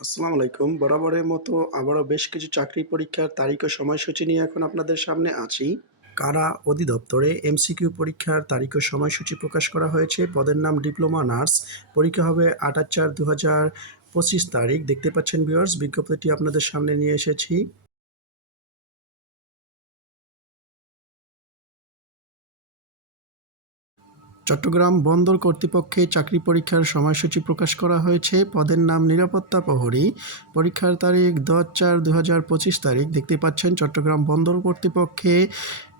আসসালামু আলাইকুম। বরাবরের মতো আবারও বেশ কিছু চাকরি পরীক্ষার তারিখ ও সময়সূচি নিয়ে এখন আপনাদের সামনে আছি। কারা অধিদপ্তরে এমসিকিউ পরীক্ষার তারিখ ও সময়সূচি প্রকাশ করা হয়েছে। পদের নাম ডিপ্লোমা নার্স। পরীক্ষা হবে ২৮/৪/২০২৫ তারিখ। দেখতে পাচ্ছেন ভিউয়ার্স, বিজ্ঞপ্তিটি আপনাদের সামনে নিয়ে এসেছি। চট্টগ্রাম বন্দর কর্তৃপক্ষে চাকরি পরীক্ষার সময়সূচি প্রকাশ করা হয়েছে। পদের নাম নিরাপত্তা প্রহরী। পরীক্ষার তারিখ ১০/৪/২০২৫ তারিখ। দেখতে পাচ্ছেন চট্টগ্রাম বন্দর কর্তৃপক্ষে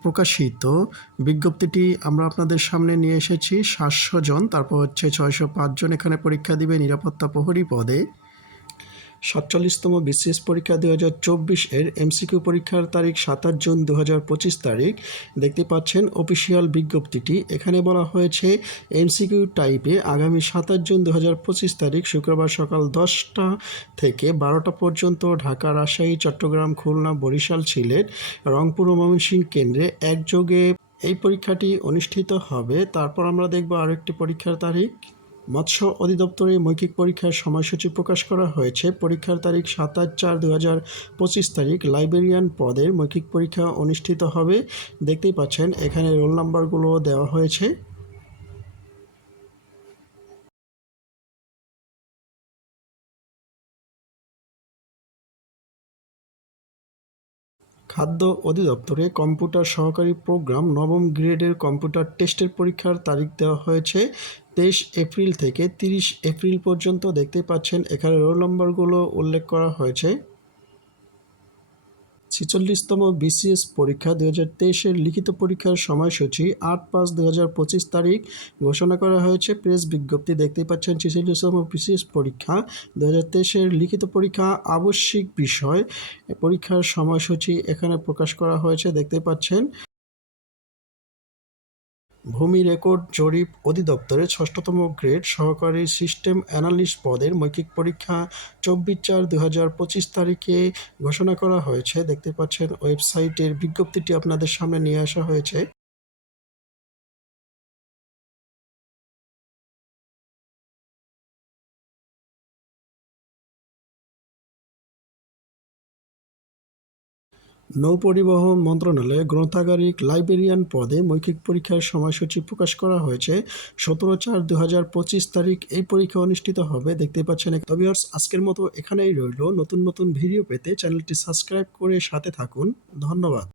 প্রকাশিত বিজ্ঞপ্তিটি আমরা আপনাদের সামনে নিয়ে এসেছি। ৭০০ জন, তারপর হচ্ছে ৬০৫ জন এখানে পরীক্ষা দিবে নিরাপত্তা প্রহরী পদে। ৪৭তম বিসিএস পরীক্ষা ২০২৪ এর এমসিকিউ পরীক্ষার তারিখ ২৭ জুন ২০২৫ তারিখ। দেখতে পাচ্ছেন অফিসিয়াল বিজ্ঞপ্তিটি। এখানে বলা হয়েছে এমসিকিউ টাইপে আগামী ২৭ জুন ২০২৫ তারিখ শুক্রবার সকাল ১০টা থেকে ১২টা পর্যন্ত ঢাকা, রাজশাহী, চট্টগ্রাম, খুলনা, বরিশাল, সিলেট, রংপুর ও ময়মনসিংহ কেন্দ্রে একযোগে এই পরীক্ষাটি অনুষ্ঠিত হবে। তারপর আমরা দেখব আরেকটি পরীক্ষার তারিখ। মৎস্য অধিদপ্তরে মৌখিক পরীক্ষার সময়সূচি প্রকাশ করা হয়েছে। পরীক্ষার তারিখ ২৭/৪/২০২৫ তারিখ। লাইব্রেরিয়ান পদের মৌখিক পরীক্ষা অনুষ্ঠিত হবে। দেখতেই পাচ্ছেন এখানে রোল নাম্বারগুলো দেওয়া হয়েছে। খাদ্য অধিদপ্তরে কম্পিউটার সহকারী প্রোগ্রাম নবম গ্রেডের কম্পিউটার টেস্টের পরীক্ষার তারিখ দেওয়া হয়েছে ২৩ এপ্রিল থেকে ৩০ এপ্রিল পর্যন্ত। দেখতে পাচ্ছেন এখানে রোল নম্বরগুলো উল্লেখ করা হয়েছে। ৪৬তম বিসিএস পরীক্ষা ২০২৩-এর লিখিত পরীক্ষার সময়সূচি ৮/৫/২০২৫ তারিখ ঘোষণা করা হয়েছে। প্রেস বিজ্ঞপ্তি দেখতেই পাচ্ছেন। ৪৬তম বিসিএস পরীক্ষা ২০২৩-এর লিখিত পরীক্ষা আবশ্যিক বিষয় পরীক্ষার সময়সূচি এখানে প্রকাশ করা হয়েছে। দেখতেই পাচ্ছেন। ভূমি রেকর্ড জরিপ অধিদপ্তরে ৬ষ্ঠতম গ্রেড সহকারী সিস্টেম অ্যানালিস্ট পদের মৌখিক পরীক্ষা ২৪/৪/২০২৫ তারিখে ঘোষণা করা হয়েছে। দেখতে পাচ্ছেন ওয়েবসাইটের বিজ্ঞপ্তিটি আপনাদের সামনে নিয়ে আসা হয়েছে। নৌপরিবহন মন্ত্রণালয়ে গ্রন্থাগারিক লাইব্রেরিয়ান পদে মৌখিক পরীক্ষার সময়সূচি প্রকাশ করা হয়েছে। ১৭/৪/২০২৫ তারিখ এই পরীক্ষা অনুষ্ঠিত হবে। দেখতে পাচ্ছেন। তো ভিউয়ার্স, আজকের মতো এখানেই রইল। নতুন নতুন ভিডিও পেতে চ্যানেলটি সাবস্ক্রাইব করে সাথে থাকুন। ধন্যবাদ।